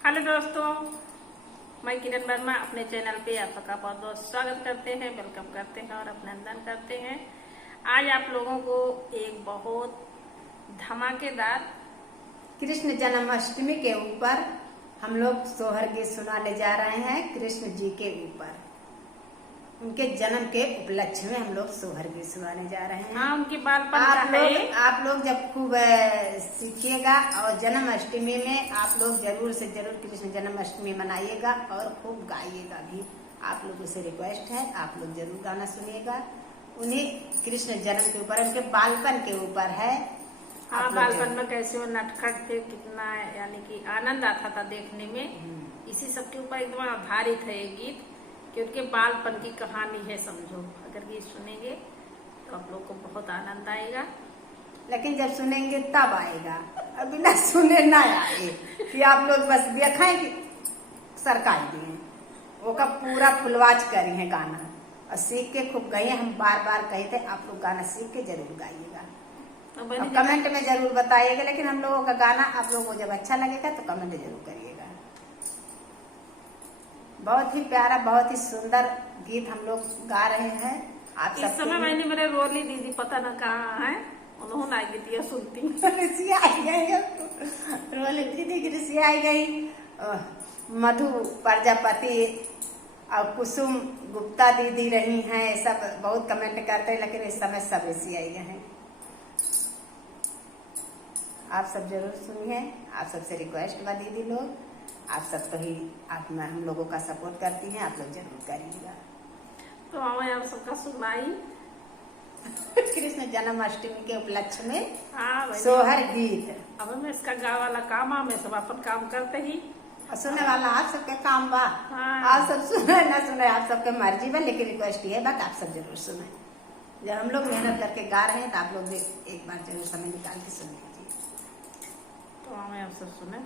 Hello दोस्तों, मैं किरण वर्मा अपने चैनल पे आप सबका बहुत बहुत स्वागत करते हैं, वेलकम करते हैं और अभिनंदन करते हैं। आज आप लोगों को एक बहुत धमाकेदार कृष्ण जन्माष्टमी के ऊपर हम लोग सोहर गीत सुनाने जा रहे हैं। कृष्ण जी के ऊपर उनके जन्म के उपलक्ष्य में हम लोग सोहर गीत सुनाने जा रहे हैं। हाँ, उनके बालपन का है। आप लोग जब खूब सीखिएगा और जन्माष्टमी में आप लोग जरूर से जरूर कृष्ण जन्माष्टमी मनाइएगा और खूब गाइएगा भी। आप लोगों से रिक्वेस्ट है, आप लोग जरूर गाना सुनिएगा। उन्हीं कृष्ण जन्म के ऊपर, उनके बालपन के ऊपर है। हाँ, बालपन में कैसे वो नटखट थे, कितना यानी कि आनंद आता था देखने में। इसी सब के ऊपर एकदम आधारित है ये गीत कि उनके बालपन की कहानी है। समझो, अगर गीत सुनेंगे तो आप लोग को बहुत आनंद आएगा, लेकिन जब सुनेंगे तब आएगा, अभी ना सुने ना आए कि आप लोग बस देखें कि सरकाई दिए वो का पूरा फुलवाच करी है गाना और सीख के खूब गए। हम बार बार कहे थे आप लोग गाना सीख के जरूर गाइएगा और कमेंट में जरूर बताइएगा। लेकिन हम लोगों का गाना आप लोगों को जब अच्छा लगेगा तो कमेंट जरूर करिएगा। बहुत ही प्यारा, बहुत ही सुंदर गीत हम लोग गा रहे हैं। आप इस समय मैंने मेरे रोली दीदी पता न कहाँ है, उन्होंने आई गीतियाँ सुनती ऋषि आई गई, रोली दीदी की ऋषि आई गई। मधु प्रजापति और कुसुम गुप्ता दीदी रही हैं। सब बहुत कमेंट करते हैं, लेकिन इस समय सब ऋषि आई गए हैं। आप सब जरूर सुनिए। आप सबसे रिक्वेस्ट बा दीदी लोग, आप सबको ही हम लोगों का सपोर्ट करती हैं, आप लोग जरूर करिएगा। तो हमें आप सबका सुनाई कृष्ण जन्माष्टमी के उपलक्ष्य में हाँ सोहर गीत। अब मैं इसका गा वाला काम है, सब अपन काम करते ही और सुनने वाला आप सबके काम बा। हाँ। आप सब सुने ना सुने आप सबके मर्जी बा, लेकिन रिक्वेस्ट ये बा आप सब जरूर सुने। जब हम लोग मेहनत करके गा रहे हैं तो आप लोग एक बार जरूर समय निकाल के सुन लीजिए। तो हमें आप सब सुने।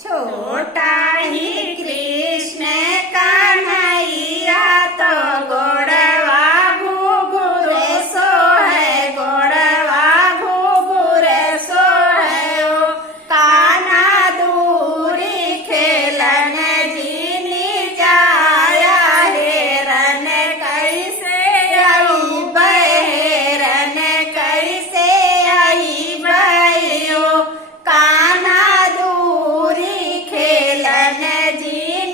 छोटा ही कृष्ण कन्हैया तो गोड़वा घुघुरे सो है, गोड़वा घुघुरे सो है। ओ कान्हा दूरी खेलन जीनी जाया, हेरन कैसे आई बहेरन कैसे आई बहो। कान्हा दूरी खेलन जी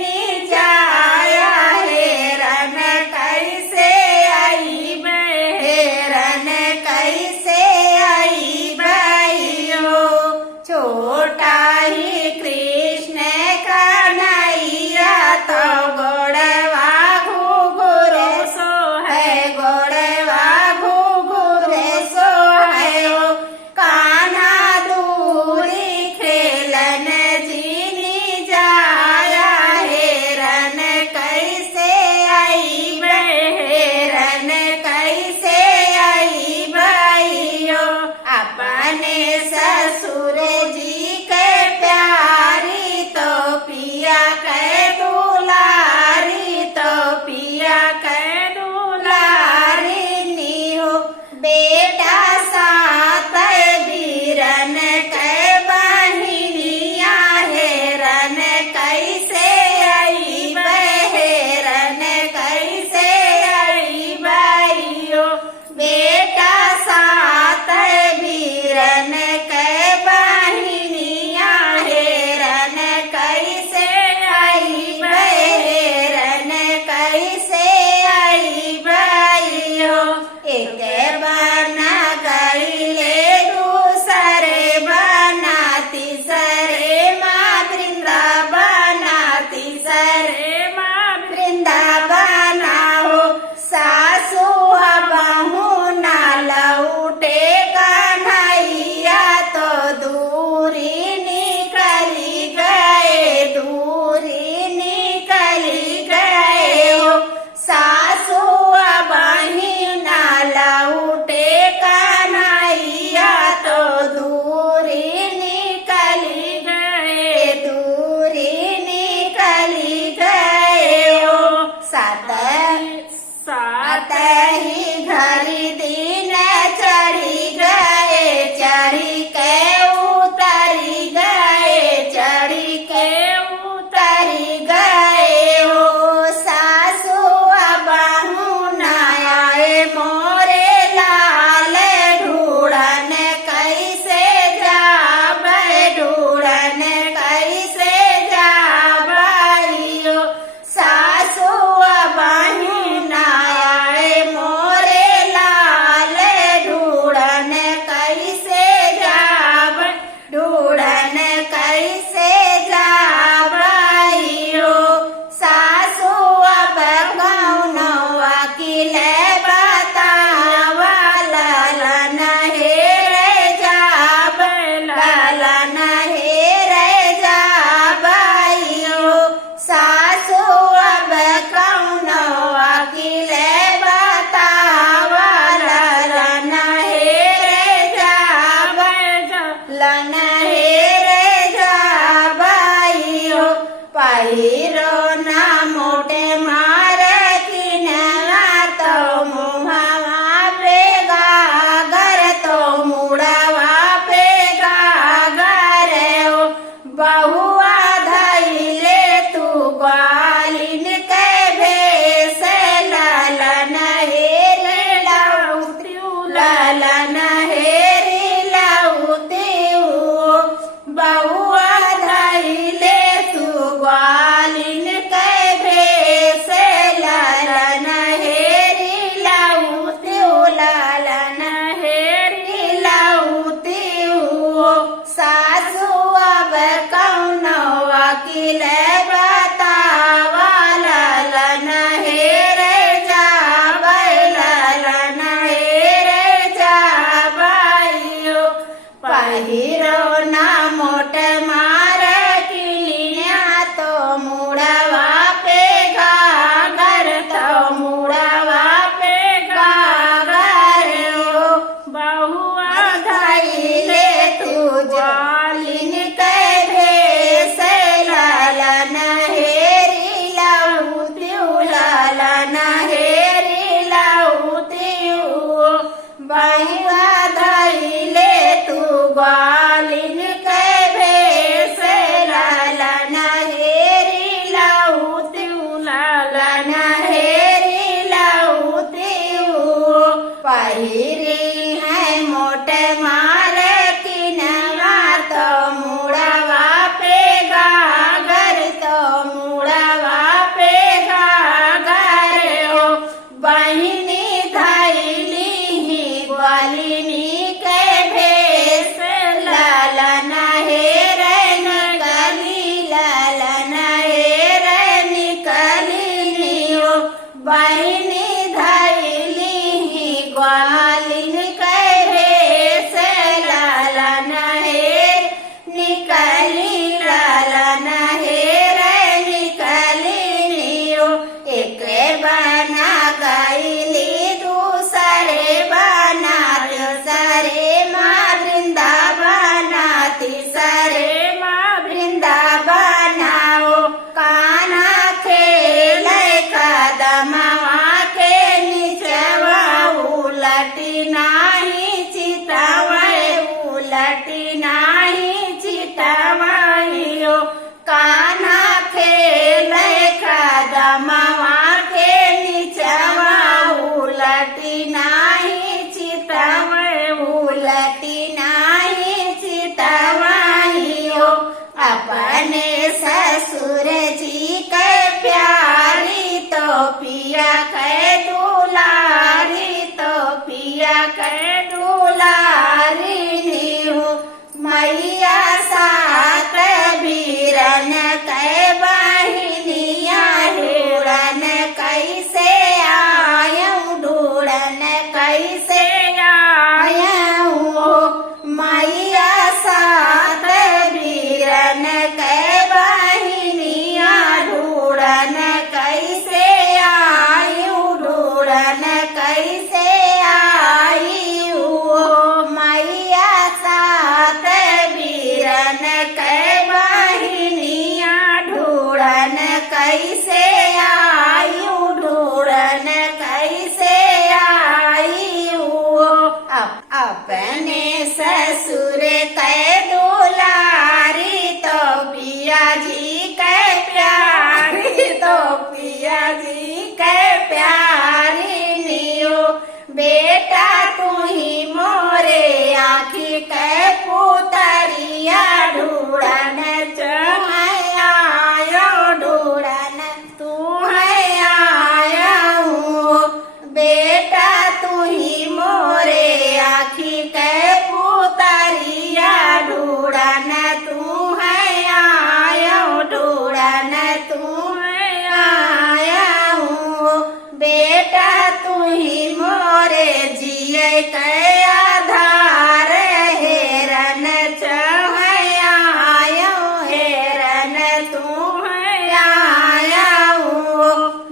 अपने ससुर जी के प्यारी तो पिया के दुलारी तो पिया के दुलारी नीहू मैया सात बीरन के बहिनिया ढूढ़न कैसे आयऊ ढूढ़न कैसे आयऊ मैया सात बीरन के बहिनिया ढूढ़न कैसे आयू ढूढ़न कैसे आयू मैया सात बीरन के बहिनिया ढूढ़न कैसे आयू ढूढ़न कैसे आयू अपने ससुर के दुलारी तो पिया जी के प्यारी तो पिया जी के प्यारी नियो बेटा तू ही मोरे आखी के पुतरिया ढूढ़न आयो ढूढ़न तू है आया बेटा तू ही मोरे आखी के पुतरिया ढूढ़न तू है आयो ढूढ़न तू है आया बेटा तू ही मोरे जिये के आधार हेरन आयो हेरन तू है आया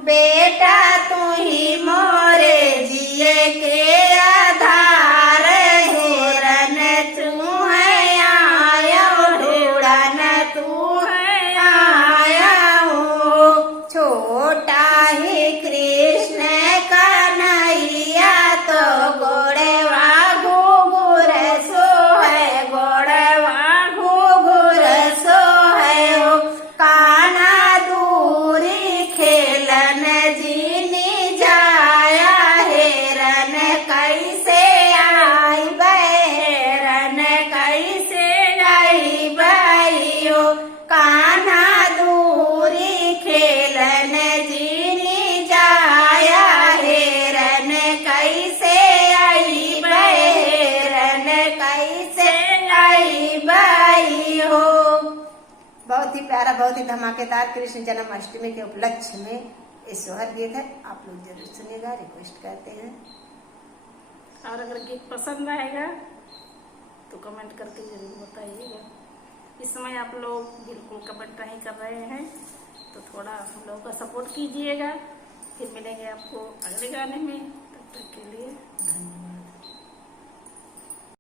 बेटा तू ही मोरे जिये के आधार हेरन तू है आयो ढूढ़न तू है आया छोटा ही कृष्ण कन्हैया तो गोड़वा घुघुर सो है गोड़वा घुघुर सो है काना दूरी खेलन जीनी जाया हेरन कैसे आई हेरन कैसे आई बइयो काना दूरी खेलन जीनी जाया हेरन कैसे आई हेरन कैसे आई बइयो। बहुत ही प्यारा बहुत ही धमाकेदार कृष्ण जन्माष्टमी के उपलक्ष्य में ये सोहर गीत है, आप लोग जरूर सुनिएगा, रिक्वेस्ट करते हैं। और अगर गीत पसंद आएगा तो कमेंट करके जरूर बताइएगा। इस समय आप लोग बिल्कुल कमेंट नहीं कर रहे हैं तो थोड़ा हम लोगों का सपोर्ट कीजिएगा। फिर मिलेंगे आपको अगले गाने में, तब तक के लिए